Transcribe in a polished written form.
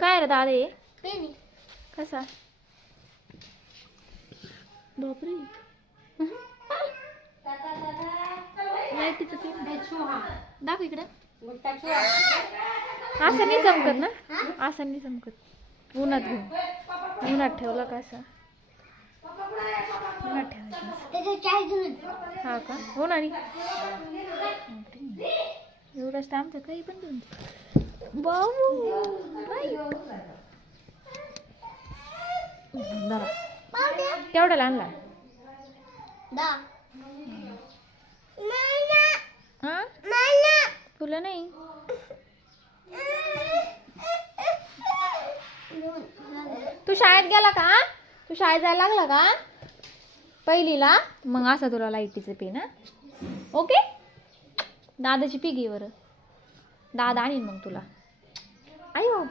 काय रे दादा हे पेन कसा बापरे लाईटीचं पेन दाखव इकडे असं नाही चमकत ना असं नाही चमकत उन्हात घेऊन उन्हात ठेवलं का असं उन्हात ठेवायचं हा का हो ना एवढंच आमचं काही पण देऊन बाबू केवढा आणला हा तुला नाही तू शाळेत गेला का तू शाळेत जायला लागला का पहिलीला मग असा तुला लाईटीचं पेन हा ओके दादाची पी घे बरं दादा आणीन मग तुला आयो